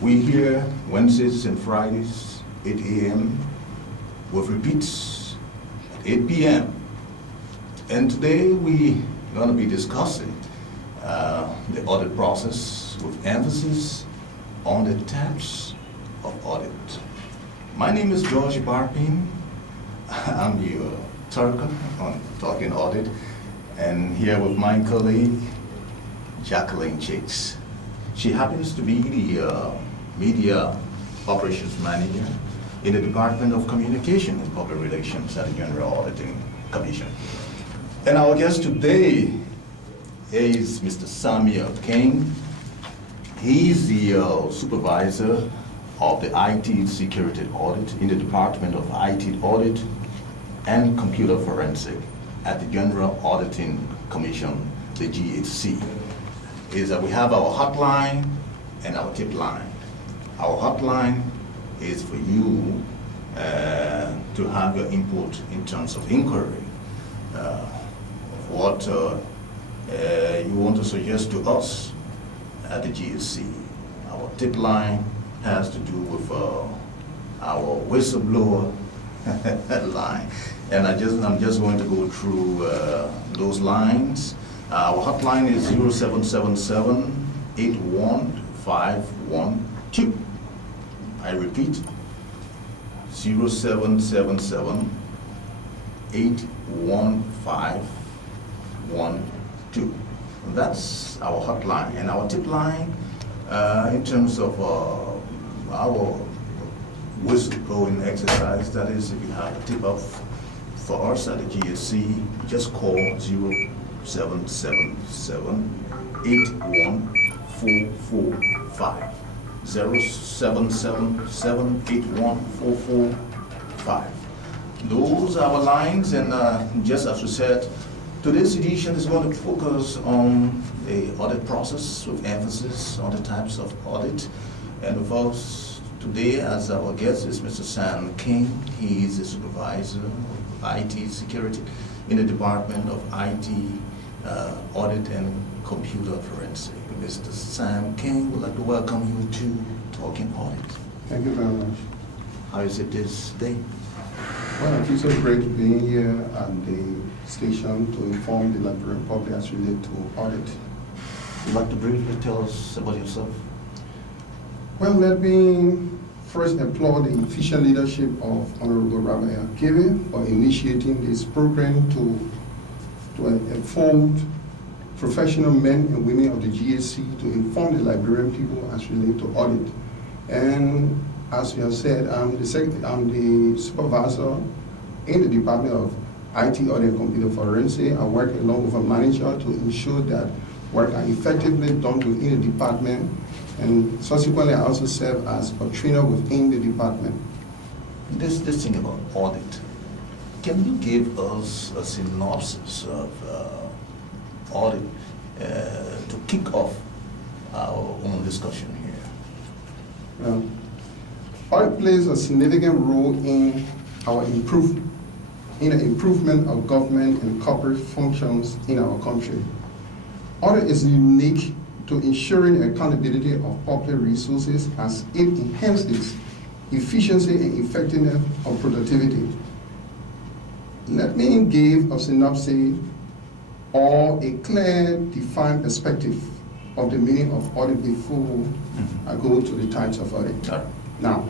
We here Wednesdays and Fridays, 8 a.m. with repeats at 8 p.m. And today we're going to be discussing the audit process with emphasis on the types of audit. My name is George Barpin. I'm your Turker on Talking Audit, and here with my colleague, Jacqueline Chicks. She happens to be the Media Operations Manager in the Department of Communication and Public Relations at the General Auditing Commission. And our guest today is Mr. Samuel King. He's the supervisor of the IT security audit in the Department of IT Audit and Computer Forensic at the General Auditing Commission, the GAC. Is that we have our hotline and our tip line. Our hotline is for you to have your input in terms of inquiry, what you want to suggest to us at the GAC. Our tip line has to do with our whistleblower line, and I'm just going to go through those lines. Our hotline is 0777-81512. I repeat, 0777-81512. That's our hotline. And our tip line, in terms of our whistleblowing exercise, that is, if you have a tip off for us at the GSC, just call 0777-81445. 0777-81445. Those are our lines, and just as we said, today's edition is going to focus on the audit process with emphasis on the types of audit. And of course, today as our guest is Mr. Sam King. He is the supervisor of IT security in the Department of IT Audit and Computer Forensic. Mr. Sam King, we'd like to welcome you to Talking Audit. Thank you very much. How is it this day? Well, it feels so great to be here at the station to inform the Liberian public as related to audit. Would you like to briefly tell us about yourself? Well, let me first applaud the efficient leadership of Honorable Rabbi Akebe for initiating this program to inform professional men and women of the GAC to inform the Liberian people as related to audit. And as you have said, I'm the supervisor in the Department of IT Audit and Computer Forensic. I work along with a manager to ensure that work are effectively done within the department, and subsequently I also serve as a trainer within the department. This thing about audit, can you give us a synopsis of audit to kick off our own discussion here? Audit plays a significant role in our the improvement of government and corporate functions in our country. Audit is unique to ensuring accountability of public resources as it enhances efficiency and effectiveness of productivity. Let me give a synopsis or a clear, defined perspective of the meaning of audit before I go to the types of audit. Now,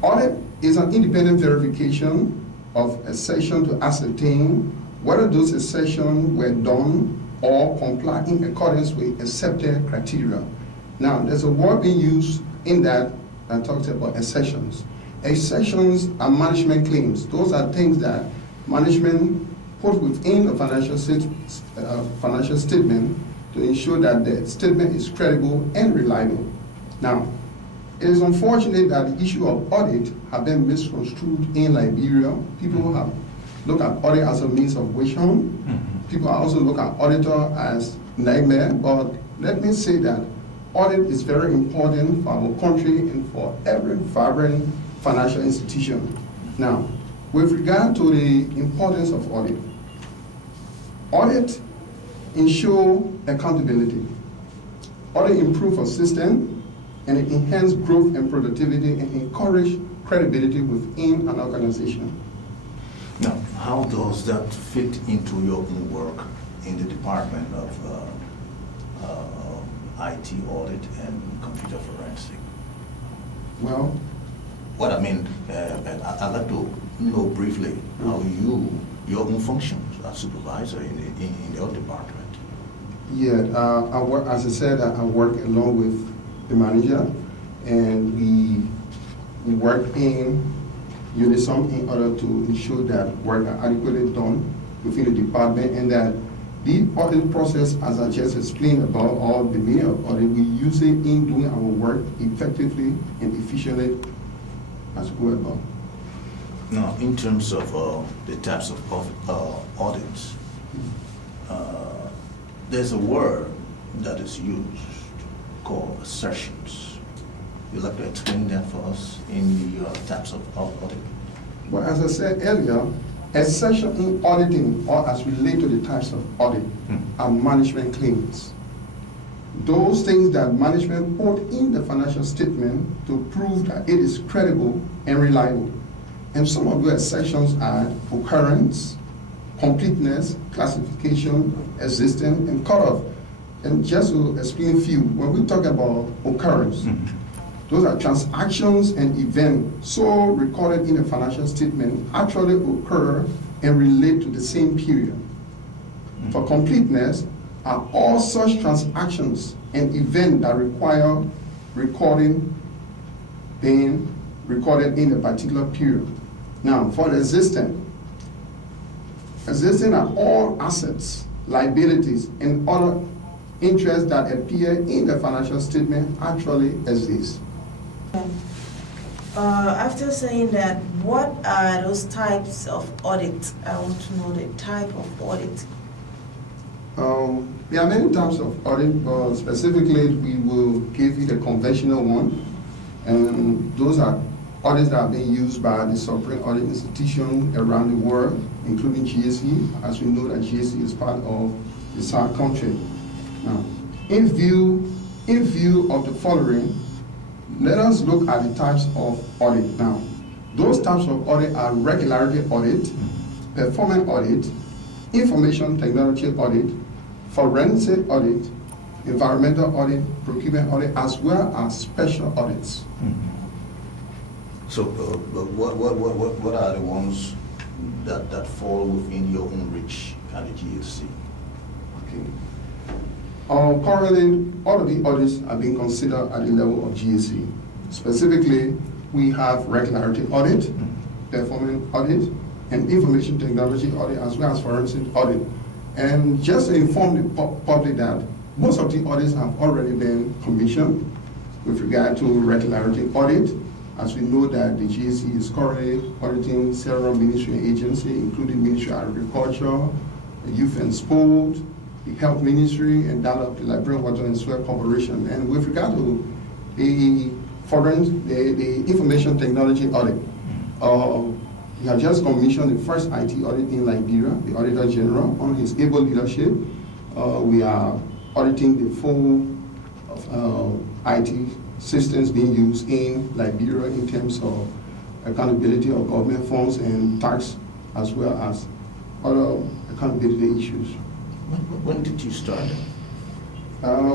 audit is an independent verification of a session to ascertain whether those sessions were done or comply in accordance with accepted criteria. Now, there's a word being used in that talks about accessions. Accessions are management claims. Those are things that management put within a financial statement to ensure that the statement is credible and reliable. Now, it is unfortunate that the issue of audit have been misconstrued in Liberia. People have looked at audit as a means of witch hunt. People also look at auditor as nightmare, but let me say that audit is very important for our country and for every vibrant financial institution. Now, with regard to the importance of audit, audit ensure accountability. Audit improve our system and it enhance growth and productivity and encourage credibility within an organization. Now, how does that fit into your own work in the Department of IT audit and computer forensic? Well, What I mean, I'd like to know briefly how your own functions as supervisor in your department. yeah, I work, as I said, I work along with the manager, and we work in unison in order to ensure that work are adequately done within the department, and that the audit process, as I just explained about all the meaning of audit, we use it in doing our work effectively and efficiently as we go about. Now, in terms of the types of audits, there's a word that is used called assertions. You'd like to explain that for us in the types of audit? But as I said earlier, assertion in auditing, or as related to the types of audit, are management claims. Those things that management put in the financial statement to prove that it is credible and reliable. And some of the assertions are occurrence, completeness, classification, existence, and cutoff. And just to explain a few, when we talk about occurrence, those are transactions and events so recorded in the financial statement actually occur and relate to the same period. For completeness, are all such transactions and events that require recording being recorded in a particular period. Now, for the existing are all assets, liabilities, and other interests that appear in the financial statement actually exist. After saying that, what are those types of audit? I want to know the type of audit. There are many types of audit, but specifically we will give you the conventional one, and those are audits that are being used by the sovereign audit institution around the world, including GSE, as we know that GSE is part of the SAARC country. Now, in view of the following, let us look at the types of audit now. Those types of audit are regularity audit, performance audit, information technology audit, forensic audit, environmental audit, procurement audit, as well as special audits. So what are the ones that fall within your own reach at the GSC? Okay. Currently, all of the audits are being considered at the level of GSC. Specifically, we have regularity audit, performance audit, and information technology audit, as well as forensic audit. And just to inform the public that most of the audits have already been commissioned with regard to regularity audit, as we know that the GSC is currently auditing several ministry and agencies, including Ministry of Agriculture, Youth and Sport, the Health Ministry, and that of the Liberian Water and Soil Corporation. And with regard to the information technology audit, we have just commissioned the first IT audit in Liberia, the Auditor General, on his able leadership. We are auditing the full IT systems being used in Liberia in terms of accountability of government funds and tax, as well as other accountability issues. When did you start?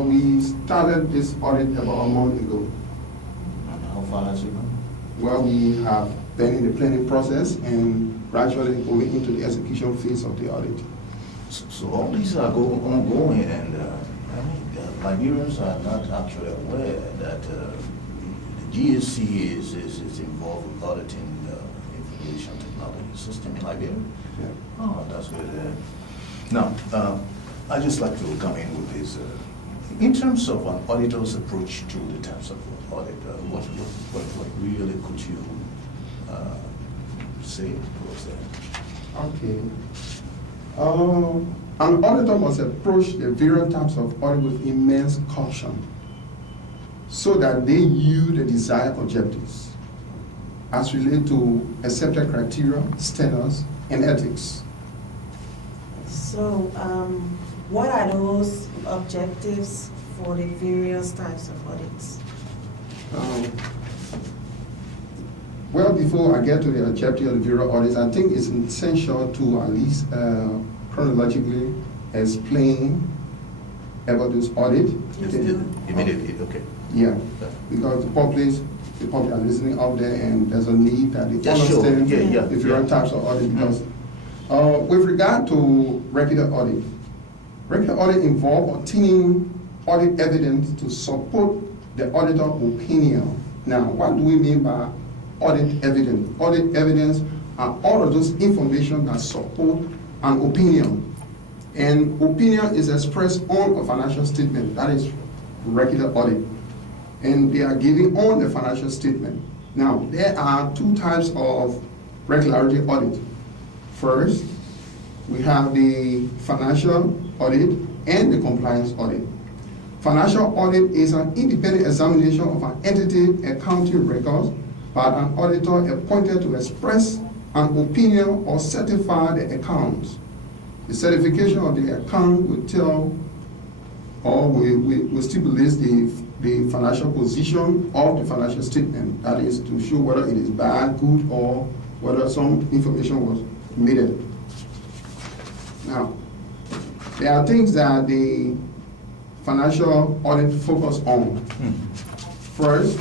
We started this audit about a month ago. And how far has it gone? Well, we have been in the planning process and gradually going into the execution phase of the audit. So all these are ongoing, and I mean, Liberians are not actually aware that the GSC is involved with auditing the information technology system in Liberia. Yeah. Oh, that's good. Now, I'd just like to come in with this. In terms of an auditor's approach to the types of audit, what really could you say towards that? Okay. An auditor must approach the various types of audit with immense caution so that they yield the desired objectives as related to accepted criteria, standards, and ethics. So, what are those objectives for the various types of audits? just before I get to the objective of the Bureau audits, I think it's essential to at least chronologically explain about this audit. Yes, immediately, okay. Yeah, because the public are listening out there, and there's a need that they understand the different types of audit. Because with regard to regular audit involves obtaining audit evidence to support the auditor opinion. Now, what do we mean by audit evidence? Audit evidence are all of those information that support an opinion. And opinion is expressed on a financial statement. That is regular audit. And they are giving on the financial statement. Now, there are two types of regularity audit. First, we have the financial audit and the compliance audit. Financial audit is an independent examination of an entity accounting records by an auditor appointed to express an opinion or certify the accounts. The certification of the account will tell or will stipulate the financial position of the financial statement. That is to show whether it is bad, good, or whether some information was omitted. Now, there are things that the financial audit focus on. First,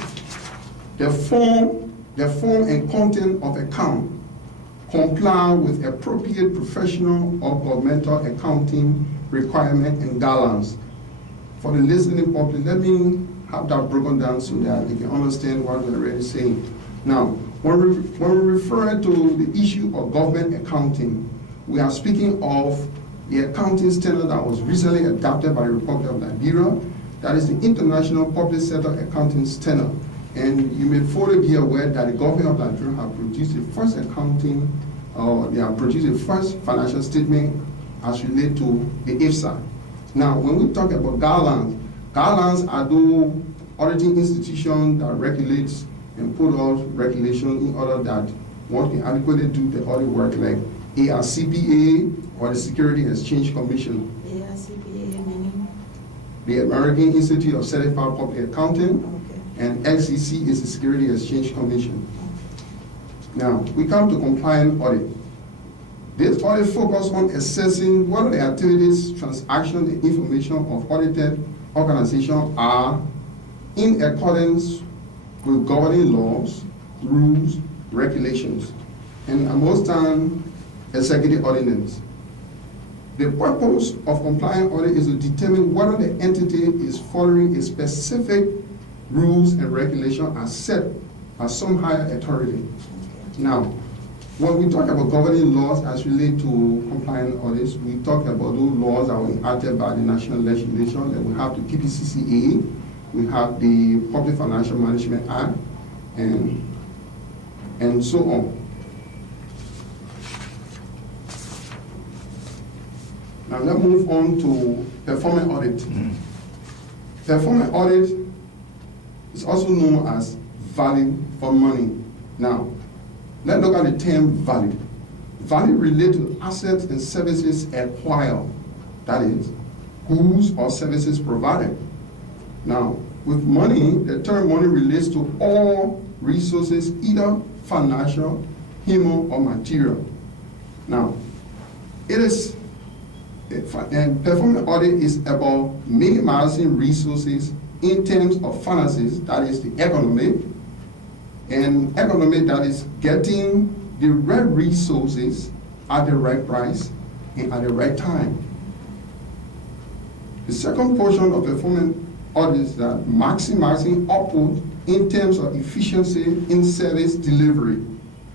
the form and content of account comply with appropriate professional or governmental accounting requirement and guidelines. For the listening public, let me have that broken down so that they can understand what we're already saying. Now, when we refer to the issue of government accounting, we are speaking of the accounting standard that was recently adopted by the Republic of Liberia. That is the International Public Sector Accounting Standard. And you may fully be aware that the government of Liberia have produced the first accounting, they have produced the first financial statement as related to the IFSA. Now, when we talk about guidelines are those auditing institutions that regulates and put out regulations in order that one can adequately do the audit work, like ARCPA or the Security Exchange Commission. ARCPA meaning? The American Institute of Certified Public Accounting, Okay. and SEC is the Security Exchange Commission. Now, we come to compliance audit. This audit focuses on assessing whether the activities, transactions, and information of audited organizations are in accordance with governing laws, rules, regulations, and most times, executive ordinance. The purpose of compliance audit is to determine whether the entity is following a specific rules and regulations as set by some higher authority. Now, when we talk about governing laws as related to compliance audits, we talk about those laws that were enacted by the national legislation. And we have the PPCCA, we have the Public Financial Management Act, and so on. Now let's move on to performance audit. Performance audit is also known as value for money. Now, let's look at the term value. Value relates to assets and services acquired, that is, goods or services provided. Now, with money, the term money relates to all resources, either financial, human, or material. Now, performance audit is about minimizing resources in terms of finances, that is the economy, and economy that is getting the right resources at the right price and at the right time. The second portion of performance audit is that maximizing output in terms of efficiency in service delivery,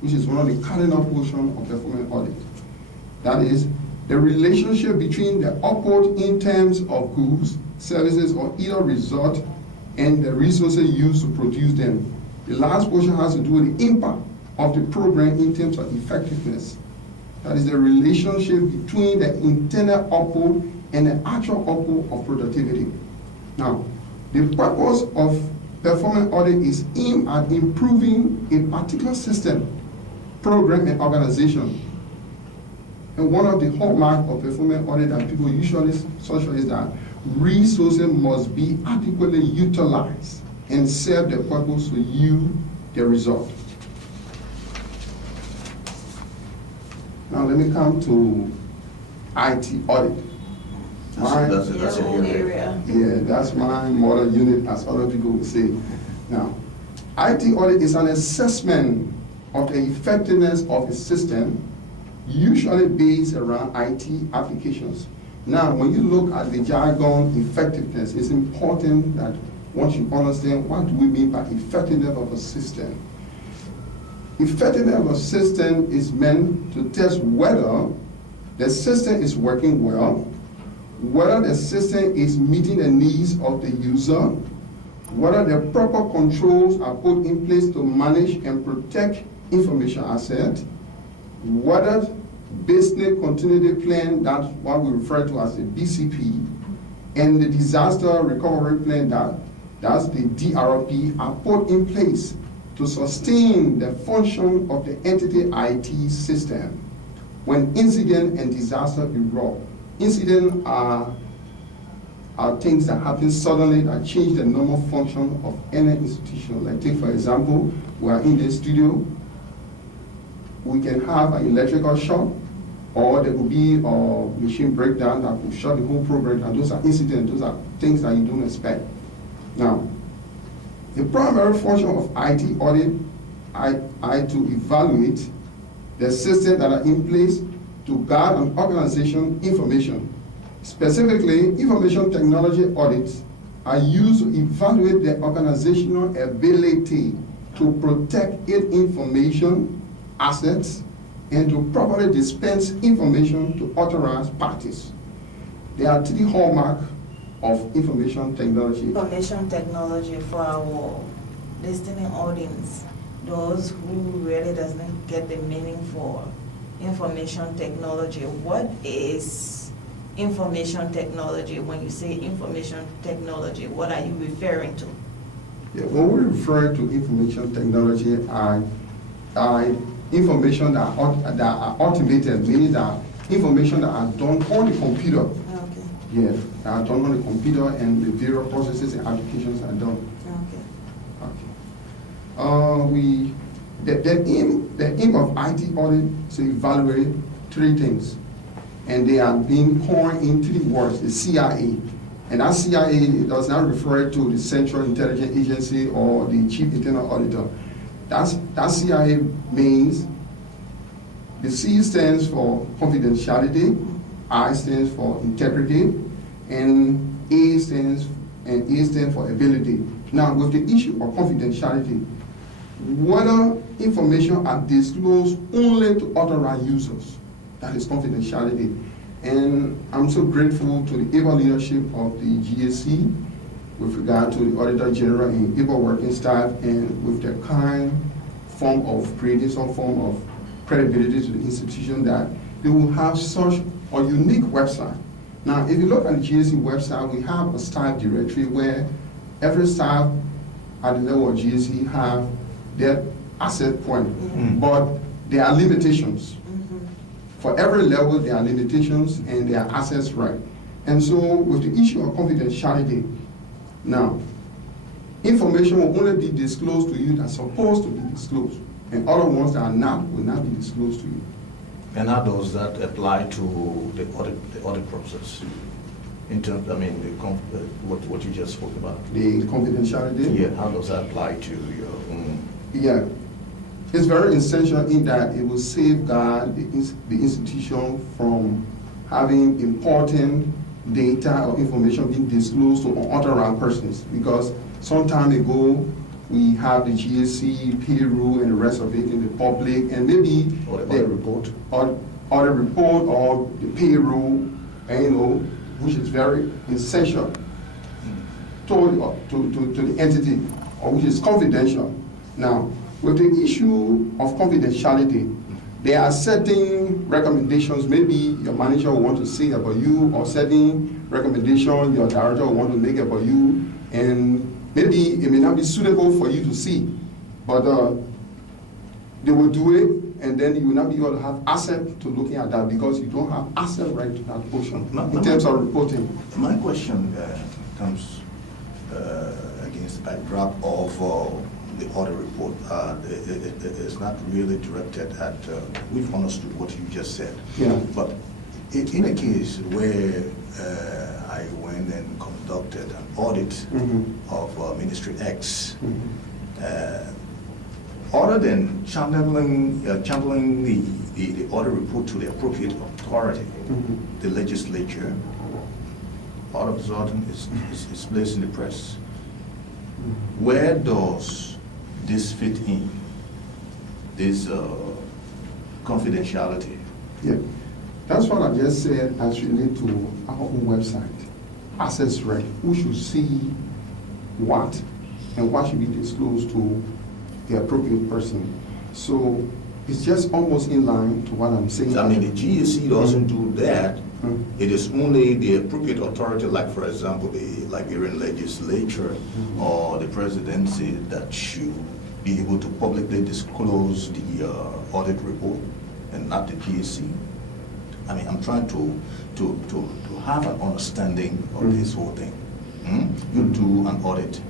which is one of the cardinal portions of performance audit. That is the relationship between the output in terms of goods, services, or either result and the resources used to produce them. The last portion has to do with the impact of the program in terms of effectiveness. That is the relationship between the internal output and the actual output of productivity. Now, the purpose of performance audit is aimed at improving a particular system, program, and organization. And one of the hallmarks of performance audit that people usually search for is that resources must be adequately utilized and serve the purpose to yield the result. Now let me come to IT audit. That's Your an own area. area. Yeah, that's my model unit, as other people would say. Now, IT audit is an assessment of the effectiveness of a system, usually based around IT applications. Now, when you look at the jargon effectiveness, it's important that once you understand what do we mean by effectiveness of a system. Effectiveness of a system is meant to test whether the system is working well, whether the system is meeting the needs of the user, whether the proper controls are put in place to manage and protect information assets, whether business continuity plan, that's what we refer to as the BCP, and the disaster recovery plan, that's the DRP, are put in place to sustain the function of the entity IT system when incident and disaster erupt. Incidents are things that happen suddenly that change the normal function of any institution. Like take for example, we are in the studio, we can have an electrical shock, or there could be a machine breakdown that could shut the whole program, and those are incidents, those are things that you don't expect. Now, the primary function of IT audit I to evaluate the systems that are in place to guard an organization information. Specifically, information technology audits are used to evaluate the organizational ability to protect its information, assets, and to properly dispense information to authorized parties. There are three hallmarks of information technology. Information technology for our listening audience, those who really doesn't get the meaning for information technology. What is information technology? When you say information technology, what are you referring to? Yeah, when we refer to information technology, information that are automated, meaning that information that are done on the computer. Okay. Yeah, that are done on the computer, and the various processes and applications are done. Okay. The aim of IT audit is to evaluate three things, and they are being coined in three words: the CIA, and that CIA does not refer to the Central Intelligence Agency or the Chief Internal Auditor. That CIA means the C stands for confidentiality, I stands for integrity, and A stands for ability. Now, with the issue of confidentiality, whether information are disclosed only to authorized users, that is confidentiality. And I'm so grateful to the able leadership of the GAC with regard to the Auditor General and able working staff, and with the kind form of creating some form of credibility to the institution that they will have such a unique website. Now, if you look at the GAC website, we have a staff directory where every staff at the level of GAC have their asset point, but there are limitations. For every level, there are limitations and there are assets right. And so with the issue of confidentiality, now, information will only be disclosed to you that's supposed to be disclosed, and other ones that are not will not be disclosed to you. And how does that apply to the audit process? In terms, I mean, what you just spoke about. The confidentiality? Yeah, how does that apply to your Yeah, it's very essential in that it will safeguard the institution from having important data or information being disclosed to unauthorized persons, because some time ago we have the GAC, payroll, and the rest of it in the public, and maybe or the report or the report or the payroll, and which is very essential to the entity, or which is confidential. Now, with the issue of confidentiality, there are certain recommendations maybe your manager will want to say about you, or certain recommendations your director will want to make about you, and maybe it may not be suitable for you to see, but they will do it, and then you will not be able to have access to looking at that because you don't have access right to that portion in terms of reporting. My question comes against the backdrop of the audit report. It's not really directed at, we've understood what you just said. Yeah. But in a case where I went and conducted an audit of Ministry X, other than channeling the audit report to the appropriate authority, the legislature, all of a sudden it's placed in the press. Where does this fit in, this confidentiality? Yeah, that's what I just said as related to our own website. Access right, who should see what and what should be disclosed to the appropriate person. So it's just almost in line to what I'm saying. I mean, the GAC doesn't do that. It is only the appropriate authority, like for example, the Liberian legislature or the presidency, that should be able to publicly disclose the audit report, and not the GAC. I mean, I'm trying to have an understanding of this whole thing. You do an audit,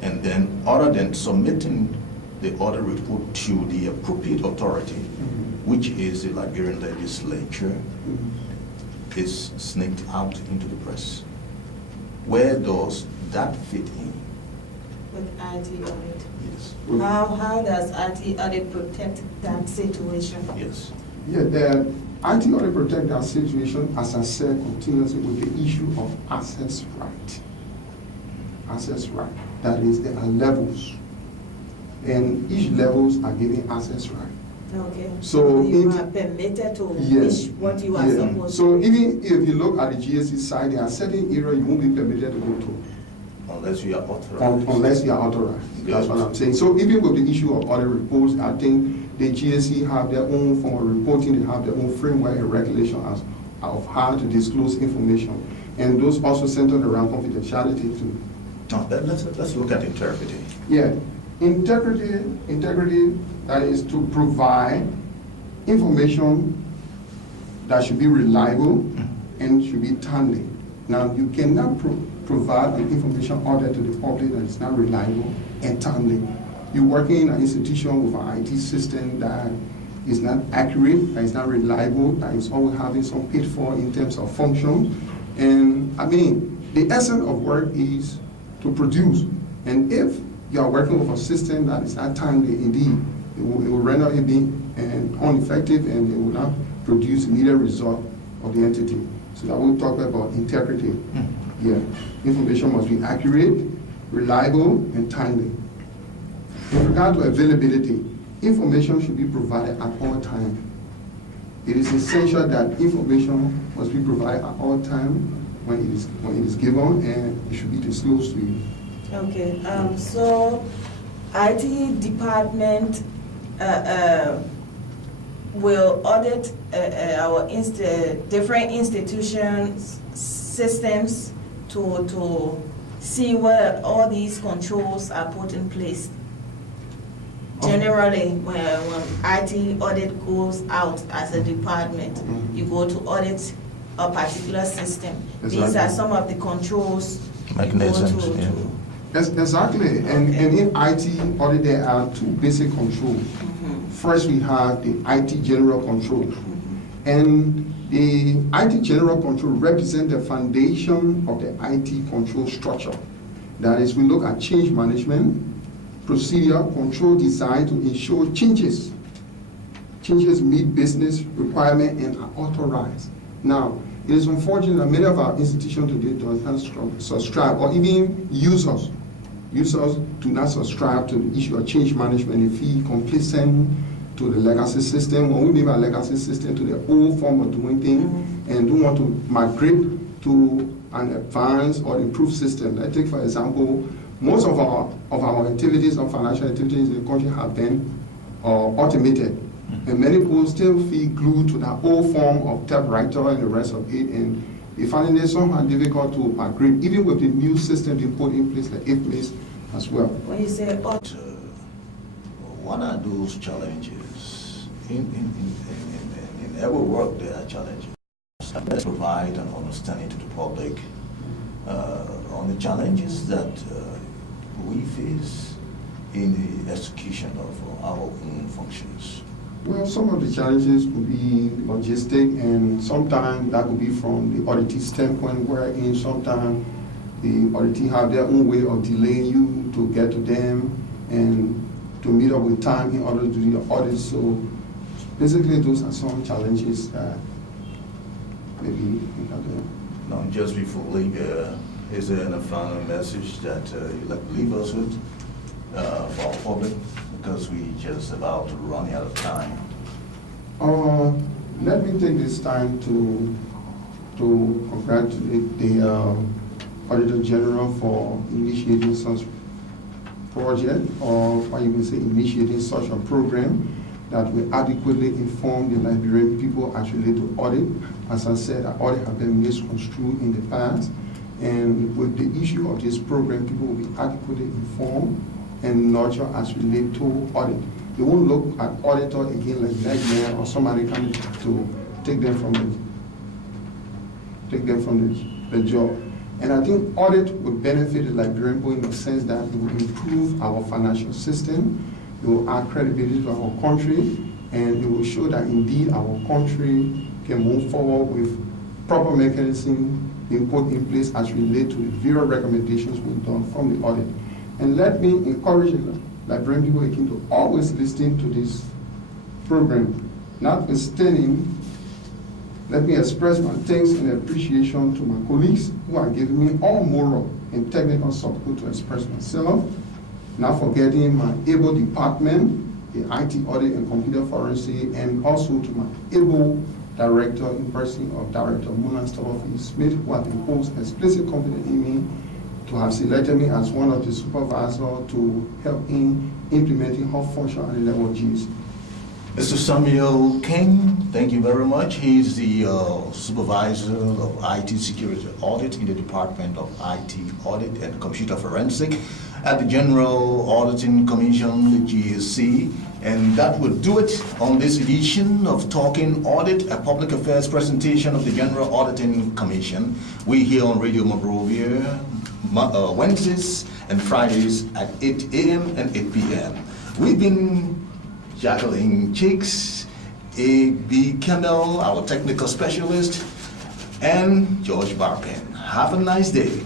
and then other than submitting the audit report to the appropriate authority, which is the Liberian legislature, is sneaked out into the press. Where does that fit in? With IT audit. Yes. How does IT audit protect that situation? Yes. Yeah, the IT audit protect that situation, as I said, continuously with the issue of access right. Access right. That is, there are levels, and each levels are given access right. Okay. So you are permitted to wish what you are supposed so to. even if you look at the GSC side, there are certain areas you won't be permitted to go to. Unless you are authorized. Unless you are authorized. That's what I'm saying. So even with the issue of audit reports, I think the GSC have their own form of reporting, they have their own framework and regulation of how to disclose information. And those also centered around confidentiality too. Now, let's look at integrity. Yeah. Integrity, that is to provide information that should be reliable and should be timely. Now, you cannot provide an information order to the public that is not reliable and timely. You're working in an institution with an IT system that is not accurate, that is not reliable, that is always having some pitfall in terms of function. And I mean, the essence of work is to produce. And if you are working with a system that is not timely, indeed, it will render it being ineffective, and it will not produce the needed result of the entity. So that we'll talk about integrity. Yeah, information must be accurate, reliable, and timely. In regard to availability, information should be provided at all times. It is essential that information must be provided at all times when it is given, and it should be disclosed to you. Okay, so IT department will audit our different institutions' systems to see whether all these controls are put in place. Generally, when IT audit goes out as a department, you go to audit a particular system. Exactly. These are some of the controls Mechanisms, you go to. Yes, exactly. And in IT audit, there are two basic controls. First, we have the IT general control. And the IT general control represents the foundation of the IT control structure. That is, we look at change management, procedure, control design to ensure changes meet business requirement and are authorized. Now, it is unfortunate that many of our institutions today do not subscribe, or even users do not subscribe to the issue of change management and feel complacent to the legacy system, or we mean by legacy system, to the old form of doing things, and don't want to migrate to an advanced or improved system. Let's take, for example, most of our activities, of financial activities in the country have been automated. And many people still feel glued to that old form of typewriter and the rest of it, and they find it somehow difficult to migrate, even with the new system being put in place, like IFMIS as well. When you say What are those challenges? In every work, there are challenges. Let's provide an understanding to the public on the challenges that we face in the execution of our own functions? Well, some of the challenges could be logistic, and sometimes that could be from the auditee standpoint, wherein sometimes the auditee have their own way of delaying you to get to them and to meet up with time in order to do your audit. So basically, those are some challenges that maybe we can do. Now, just before we leave, is there a final message that you'd like to leave us with for our public? Because we just about to run out of time. Let me take this time to congratulate the Auditor General for initiating such project, or what you can say, initiating such a program that will adequately inform the Liberian people as related to audit. As I said, audit have been misconstrued in the past, and with the issue of this program, people will be adequately informed and nurtured as related to audit. They won't look at auditor again like nightmare or somebody coming to take them from the job. And I think audit will benefit the Liberian people in the sense that it will improve our financial system, it will add credibility to our country, and it will show that indeed our country can move forward with proper mechanism being put in place as related to the various recommendations we've done from the audit. And let me encourage the Liberian people again to always listen to this program. Notwithstanding, let me express my thanks and appreciation to my colleagues who are giving me all moral and technical support to express myself. Not forgetting my able department, the IT audit and computer forensic, and also to my able director in person of Director Mona Smith, who have imposed explicit confidence in me to have selected me as one of the supervisors to help in implementing her function at the level of Gs. Mr. Samuel King, thank you very much. He's the supervisor of IT security audit in the Department of IT Audit and Computer Forensic at the General Auditing Commission, the GSC. And that would do it on this edition of Talking Audit, a public affairs presentation of the General Auditing Commission. We here on Radio Monrovia, Wednesdays and Fridays at 8 a.m. and 8 p.m. We've been Jacqueline Chicks, A.B. Kendall, our technical specialist, and George Barpin. Have a nice day.